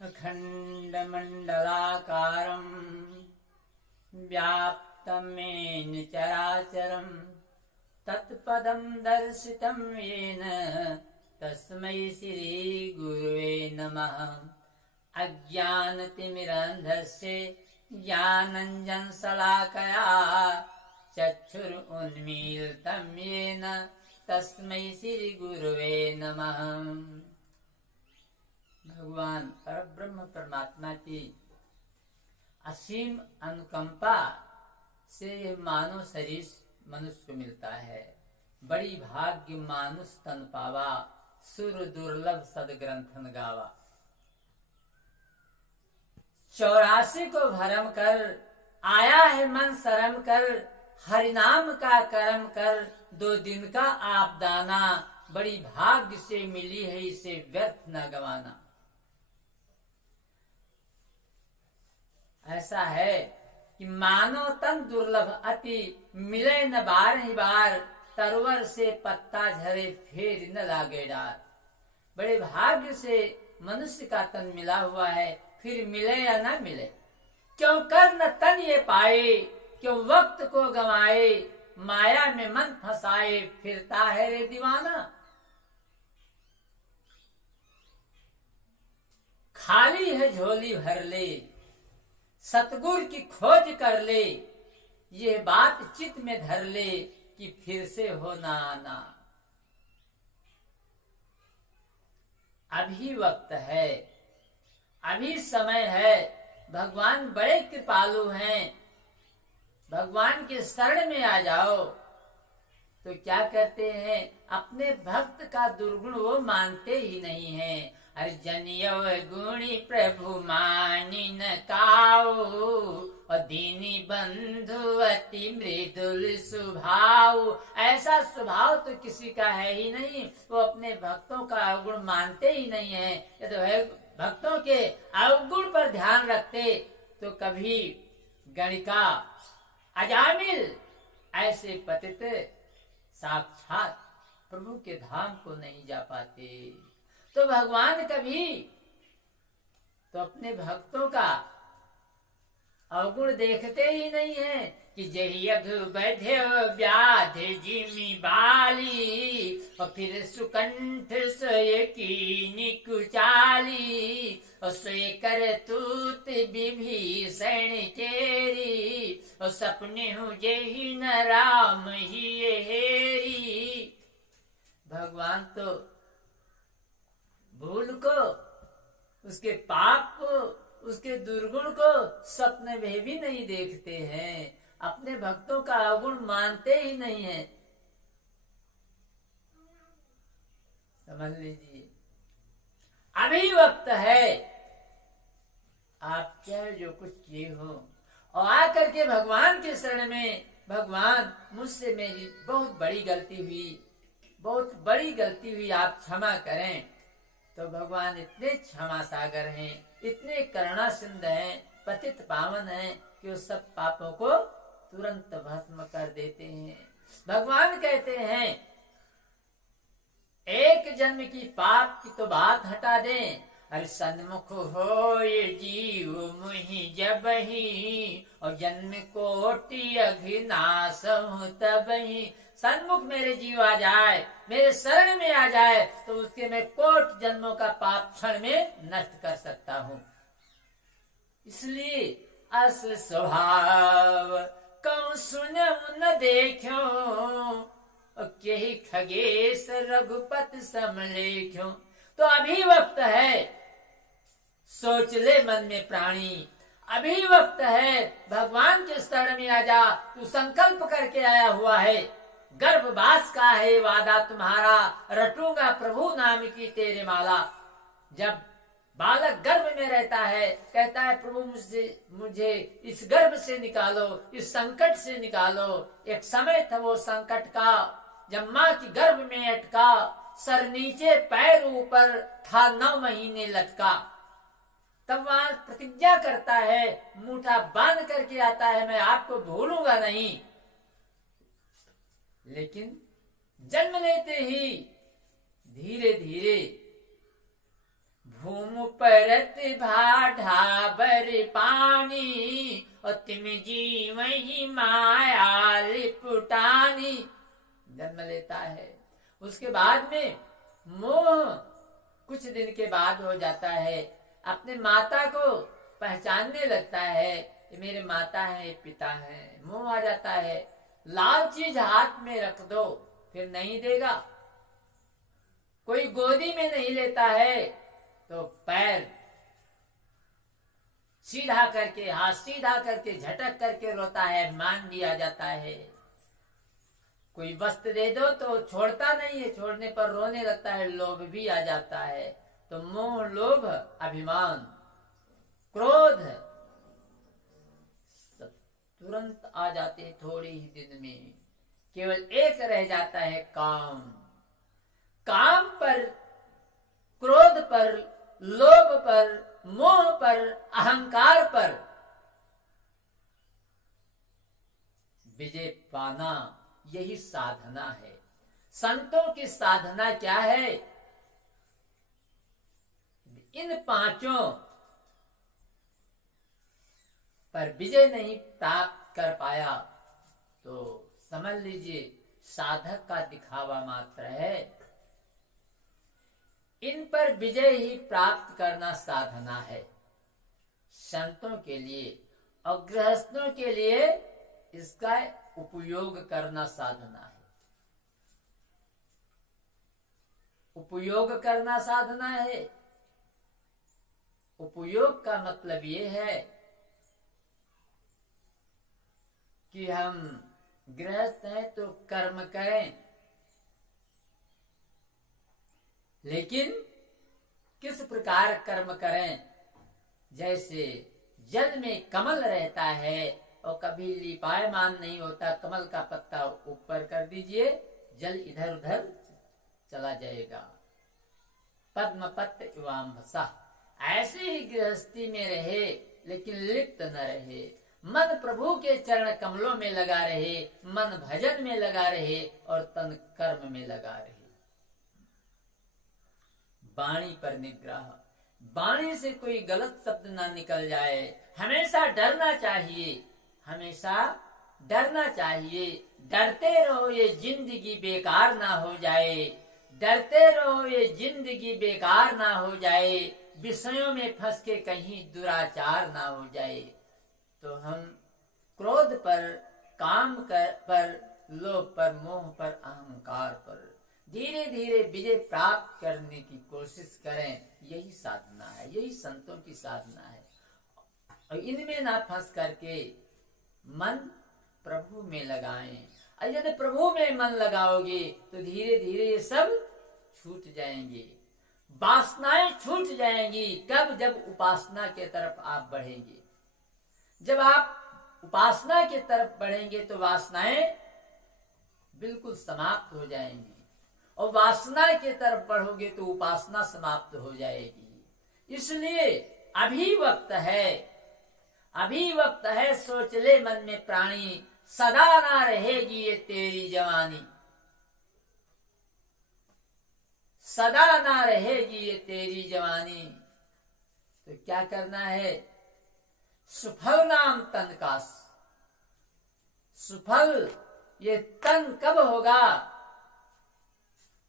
अखण्डमण्डलाकारं व्याप्तं येन चराचरं तत्पदं दर्शितं येन तस्मै श्रीगुरुवे नमः। अज्ञानतिमिरान्धस्य ज्ञानाञ्जनशलाकया चक्षुरुन्मीलितं येन तस्मै श्रीगुरुवे नमः। भगवान परब्रह्म परमात्मा की असीम अनुकंपा से मानव शरीर मनुष्य को मिलता है। बड़ी भाग्य मानुष तन पावा, सुर दुर्लभ सदग्रंथन गावा। 84 को भरम कर आया है मन शरम कर, हरिनाम का करम कर 2 दिन का आपदाना। बड़ी भाग्य से मिली है, इसे व्यर्थ न गवाना। ऐसा है कि मानव तन दुर्लभ अति, मिले न बार ही बार, तरवर से पत्ता झरे फेर न लागे डार। बड़े भाग्य से मनुष्य का तन मिला हुआ है, फिर मिले या न मिले। क्यों कर न तन ये पाए, क्यों वक्त को गंवाए, माया में मन फंसाए फिरता है रे दीवाना। खाली है झोली भर ले, सतगुरु की खोज कर ले, ये बात चित्त में धर ले कि फिर से हो ना आना। अभी वक्त है, अभी समय है। भगवान बड़े कृपालु हैं, भगवान के शरण में आ जाओ। तो क्या करते हैं, अपने भक्त का दुर्गुण वो मानते ही नहीं हैं। अर्जनियो गुणी प्रभु मानी न काओ, और दीनी बंधु अति मृदुल स्वभाव। ऐसा स्वभाव तो किसी का है ही नहीं, वो अपने भक्तों का अवगुण मानते ही नहीं है। यदि भक्तों के अवगुण पर ध्यान रखते तो कभी गणिका अजामिल ऐसे पतित साक्षात प्रभु के धाम को नहीं जा पाते। तो भगवान कभी तो अपने भक्तों का अवगुण देखते ही नहीं है कि जही अघु बधे व्याध जिमी बाली, और फिर सुकंठ सोय कीनी कुचाली, और सोय कर तूत विभीषण केरी, और सपने हूँ जही न राम ही हेरी। भगवान तो भूल को, उसके पाप को, उसके दुर्गुण को सपने में भी नहीं देखते हैं। अपने भक्तों का अवगुण मानते ही नहीं है। समझ लीजिए, अभी वक्त है। आप चाहे जो कुछ किए हो और आकर के भगवान के शरण में, भगवान मुझसे मेरी बहुत बड़ी गलती हुई, बहुत बड़ी गलती हुई, आप क्षमा करें। तो भगवान इतने क्षमा सागर हैं, इतने करुणा सिंध हैं, पतित पावन हैं कि उस सब पापों को तुरंत भस्म कर देते हैं। भगवान कहते हैं, एक जन्म की पाप की तो बात हटा दें, अरे सन्मुख हो ये जीव मुहि जब ही, और जन्म कोटि अघिनाश तब ही। सन्मुख मेरे जीव आ जाए, मेरे शरण में आ जाए, तो उसके मैं कोट जन्मों का पाप क्षण में नष्ट कर सकता हूँ। इसलिए अस स्वभाव कौन सुनो न देखो, के खगेश रघुपत समलेख्यो। तो अभी वक्त है, सोच ले मन में प्राणी, अभी वक्त है, भगवान के शरण में आ जा। तू संकल्प करके आया हुआ है, गर्भवास का है वादा तुम्हारा, रटूंगा प्रभु नाम की तेरे माला। जब बालक गर्भ में रहता है, कहता है प्रभु मुझे इस गर्भ से निकालो, इस संकट से निकालो। एक समय था वो संकट का, जब माँ की गर्भ में अटका, सर नीचे पैर ऊपर था, 9 महीने लटका। तब वहां प्रतिज्ञा करता है, मुठा बांध करके आता है, मैं आपको भूलूंगा नहीं। लेकिन जन्म लेते ही धीरे धीरे भूमि उपरत भाढ़ाबर पानी और तिम जीव ही माया लिपुटानी जन्म लेता है। उसके बाद में मोह कुछ दिन के बाद हो जाता है, अपने माता को पहचानने लगता है, ये मेरे माता है, पिता है, मोह आ जाता है। लाल चीज हाथ में रख दो फिर नहीं देगा, कोई गोदी में नहीं लेता है तो पैर सीधा करके, हाथ सीधा करके झटक करके रोता है, मान भी आ जाता है। कोई वस्त्र दे दो तो छोड़ता नहीं है, छोड़ने पर रोने लगता है, लोभ भी आ जाता है। तो मोह, लोभ, अभिमान, क्रोध सब तुरंत आ जाते हैं थोड़े ही दिन में। केवल एक रह जाता है काम। काम पर, क्रोध पर, लोभ पर, मोह पर, अहंकार पर विजय पाना, यही साधना है। संतों की साधना क्या है? इन पांचों पर विजय नहीं प्राप्त कर पाया तो समझ लीजिए साधक का दिखावा मात्र है। इन पर विजय ही प्राप्त करना साधना है संतों के लिए, और गृहस्थों के लिए इसका उपयोग करना साधना है। उपयोग करना साधना है। उपयोग का मतलब ये है कि हम गृहस्थ हैं तो कर्म करें, लेकिन किस प्रकार कर्म करें? जैसे जल में कमल रहता है और कभी लिपायमान नहीं होता, कमल का पत्ता ऊपर कर दीजिए, जल इधर उधर चला जाएगा। पद्म पत्र इवाम्भसा, ऐसे ही गृहस्थी में रहे लेकिन लिप्त न रहे। मन प्रभु के चरण कमलों में लगा रहे, मन भजन में लगा रहे और तन कर्म में लगा रहे। वाणी पर निग्रह, वाणी से कोई गलत शब्द ना निकल जाए। हमेशा डरना चाहिए, हमेशा डरना चाहिए। डरते रहो ये जिंदगी बेकार ना हो जाए, डरते रहो ये जिंदगी बेकार ना हो जाए, विषयों में फंस के कहीं दुराचार ना हो जाए। तो हम क्रोध पर, काम पर, लोभ पर, मोह पर, अहंकार पर धीरे धीरे विजय प्राप्त करने की कोशिश करें। यही साधना है, यही संतों की साधना है। और इनमें ना फंस करके मन प्रभु में लगाएं। और यदि प्रभु में मन लगाओगे तो धीरे धीरे ये सब छूट जाएंगे, वासनाएं छूट जाएंगी। कब? जब उपासना के तरफ आप बढ़ेंगे। जब आप उपासना की तरफ बढ़ेंगे तो वासनाएं बिल्कुल समाप्त हो जाएंगी, और वासना की तरफ बढ़ोगे तो उपासना समाप्त हो जाएगी। इसलिए अभी वक्त है, अभी वक्त है, सोच ले मन में प्राणी, सदा ना रहेगी ये तेरी जवानी, सदा ना रहेगी ये तेरी जवानी। तो क्या करना है? सुफल नाम तन का। सुफल ये तन कब होगा?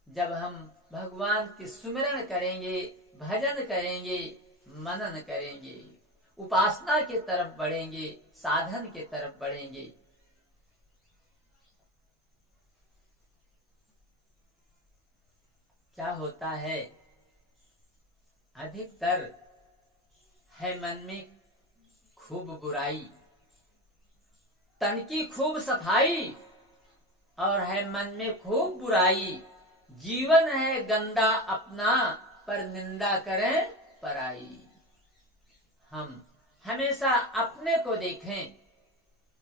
जब हम भगवान की सुमिरन करेंगे, भजन करेंगे, मनन करेंगे, उपासना की तरफ बढ़ेंगे, साधन की तरफ बढ़ेंगे। क्या होता है? अधिकतर है मन में खूब बुराई, तन की खूब सफाई, और है मन में खूब बुराई। जीवन है गंदा अपना, पर निंदा करें पराई। हम हमेशा अपने को देखें।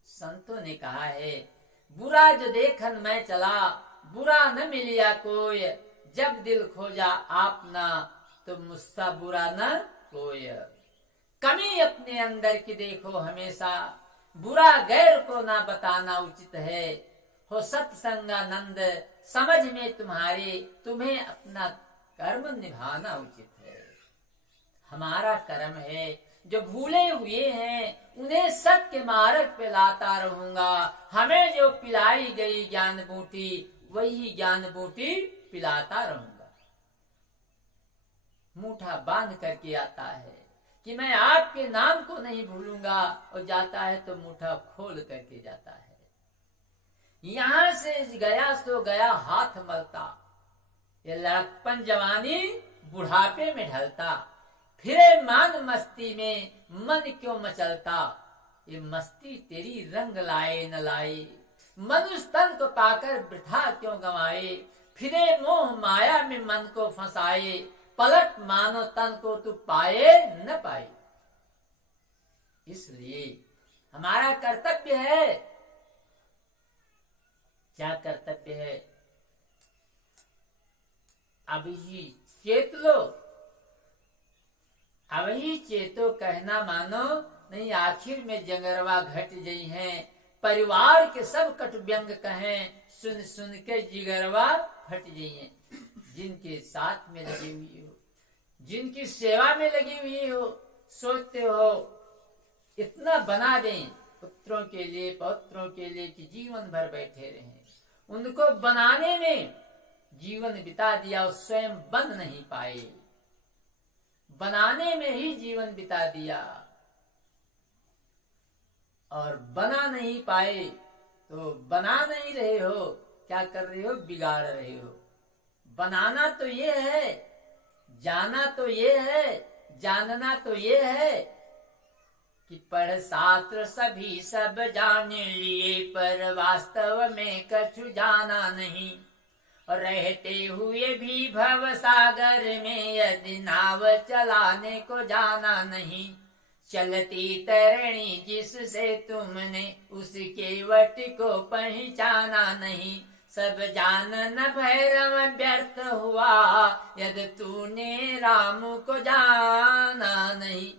संतों ने कहा है, बुरा जो देखन मैं चला, बुरा न मिलिया कोई, जब दिल खोजा आपना तो मुझसा बुरा न कोई। कमी अपने अंदर की देखो हमेशा, बुरा गैर को ना बताना उचित है। हो सत्संगानंद समझ में तुम्हारे, तुम्हें अपना कर्म निभाना उचित है। हम हमारा कर्म है। जो भूले हुए हैं उन्हें सत्य मार्ग पे लाता रहूंगा। हमें जो पिलाई गई ज्ञान बूटी वही ज्ञान बूटी पिलाता रहूंगा। मुठा बांध करके आता है कि मैं आपके नाम को नहीं भूलूंगा, और जाता है तो मुठा खोल करके जाता है। यहां से गया सो गया हाथ मलता, ये लड़कपन जवानी बुढ़ापे में ढलता। फिरे मान मस्ती में मन क्यों मचलता, ये मस्ती तेरी रंग लाए न लाए। मनुष्य तन को पाकर वृथा क्यों गंवाए, फिरे मोह माया में मन को फंसाए। पलट मानो तन को तू पाए न पाए। इसलिए हमारा कर्तव्य है, क्या कर्तव्य है? अब ही चेत लो, अब ही चेतो कहना मानो नहीं। आखिर में जंगरवा घट गई हैं, परिवार के सब कट व्यंग कहें, सुन सुन के जिगरवा फट गई हैं। जिनके साथ में लगी हुई हो, जिनकी सेवा में लगी हुई हो, सोचते हो इतना बना दें पुत्रों के लिए पौत्रों के लिए कि जीवन भर बैठे रहें। उनको बनाने में जीवन बिता दिया और स्वयं बन नहीं पाए, बनाने में ही जीवन बिता दिया और बना नहीं पाए। तो बना नहीं रहे हो, क्या कर रहे हो? बिगाड़ रहे हो। बनाना तो ये है, जाना तो ये है, जानना तो ये है कि पढ़ शास्त्र सभी सब जान लिए, पर वास्तव में कछु जाना नहीं। और रहते हुए भी भव सागर में यदि नाव चलाने को जाना नहीं। चलती तरणी जिससे तुमने उसके वट को पहचाना नहीं। सब जानन भैरव व्यर्थ हुआ यदि तूने राम को जाना नहीं।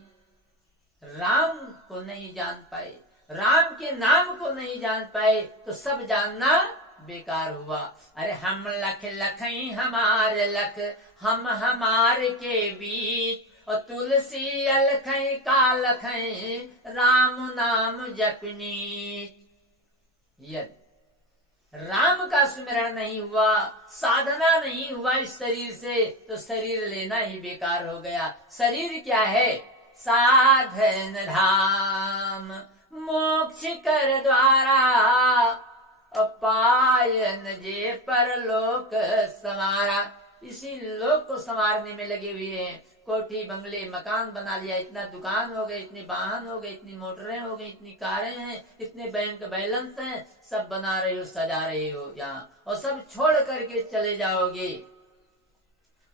राम को नहीं जान पाए, राम के नाम को नहीं जान पाए तो सब जानना बेकार हुआ। अरे हम लख लखई हमारे लख, हम हमारे के बीच, और तुलसी अलखई का लखई, राम नाम जपनी। यदि राम का स्मरण नहीं हुआ, साधना नहीं हुआ इस शरीर से, तो शरीर लेना ही बेकार हो गया। शरीर क्या है? साधन धाम, मोक्ष कर द्वारा, पायन जे परलोक समारा। इसी लोक को संवारने में लगे हुए हैं। कोठी बंगले मकान बना लिया, इतना दुकान हो गए, इतने वाहन हो गए, इतनी मोटरें हो गई, इतनी कारें हैं, इतने बैंक बैलेंस हैं, सब बना रहे हो, सजा रहे हो यहाँ, और सब छोड़ करके चले जाओगे।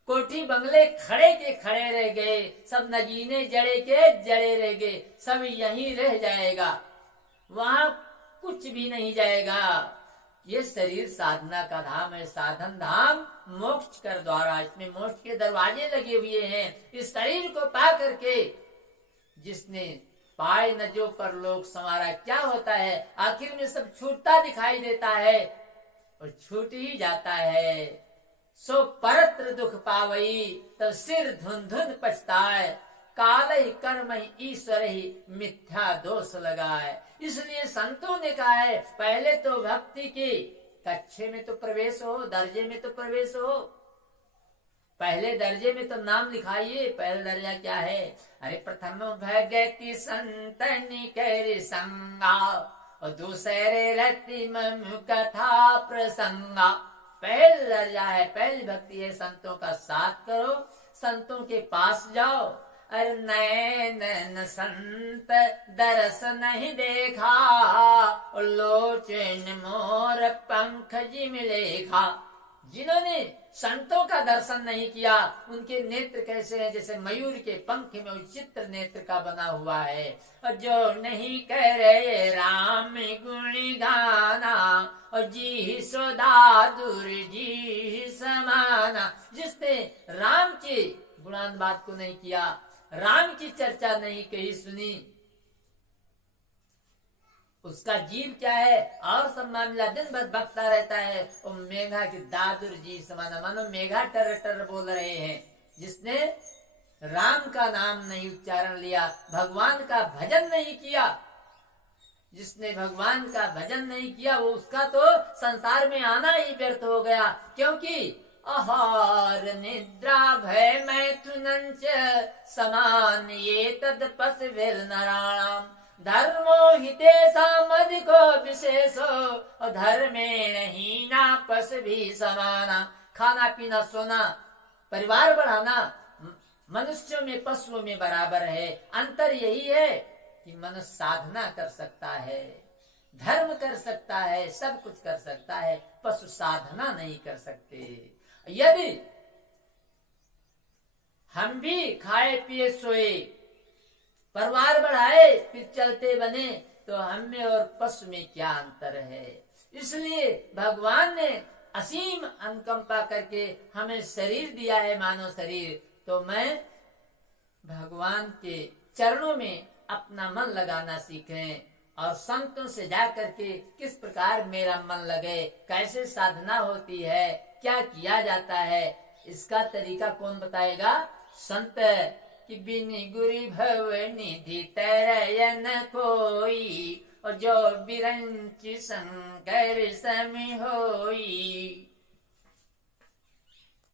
कोठी बंगले खड़े के खड़े रह गए, सब नगीने जड़े के जड़े रह गए, सब यहीं रह जाएगा, वहां कुछ भी नहीं जाएगा। ये शरीर साधना का धाम है, साधन धाम मोक्ष कर द्वारा। इसमें मोक्ष के दरवाजे लगे हुए हैं। इस शरीर को पा करके जिसने पाए न जो परलोक संवारा, क्या होता है? आखिर में सब छूटता दिखाई देता है और छूट ही जाता है। सो परत्र दुख पावई, तब सिर धुन धुन पछताए, काल ही कर्म ही ईश्वर ही मिथ्या दोष लगाए। इसलिए संतों ने कहा है पहले तो भक्ति की कक्षे में तो प्रवेश हो, दर्जे में तो प्रवेश हो। पहले दर्जे में तो नाम लिखाइए। पहला दर्जा क्या है? अरे प्रथम भगति संतनि कर संगा, और दूसरे रति मम कथा प्रसंगा। पहला दर्जा है, पहली भक्ति है संतों का साथ करो, संतों के पास जाओ। अरे नैन संत दरस नहीं देखा, लोचन मोर पंख जिम लेखा। जिन्होंने संतों का दर्शन नहीं किया उनके नेत्र कैसे हैं? जैसे मयूर के पंख में विचित्र नेत्र का बना हुआ है। और जो नहीं करे राम गुण गाना, और जी सोदादुर जी समाना। जिसने राम की गुणान बात को नहीं किया, राम की चर्चा नहीं कही सुनी, उसका जीव क्या है? और सब मामला दिन भर बकता रहता है। वो मेघा की दादुर जी समाना, मानो मेघा टर टर बोल रहे हैं। जिसने राम का नाम नहीं उच्चारण लिया, भगवान का भजन नहीं किया। जिसने भगवान का भजन नहीं किया वो उसका तो संसार में आना ही व्यर्थ हो गया। क्योंकि आहार निद्रा भय मैथुन समान ये तद पशुभिर नराणाम धर्मो हितेषामधिको विशेषो और धर्मेण हीना पशुभिः समाना। खाना पीना सोना परिवार बढ़ाना मनुष्यों में पशुओं में बराबर है। अंतर यही है कि मनुष्य साधना कर सकता है, धर्म कर सकता है, सब कुछ कर सकता है, पशु साधना नहीं कर सकते। यदि हम भी खाए पिए सोए परिवार बढ़ाए फिर चलते बने तो हम में और पशु में क्या अंतर है। इसलिए भगवान ने असीम अनुकंपा करके हमें शरीर दिया है, मानव शरीर। तो मैं भगवान के चरणों में अपना मन लगाना सीखें और संतों से जा करके किस प्रकार मेरा मन लगे, कैसे साधना होती है, क्या किया जाता है, इसका तरीका कौन बताएगा? संत। कि बिन गुरु भव निधि तरयन कोई और जो बिरंच शंकर सम होई।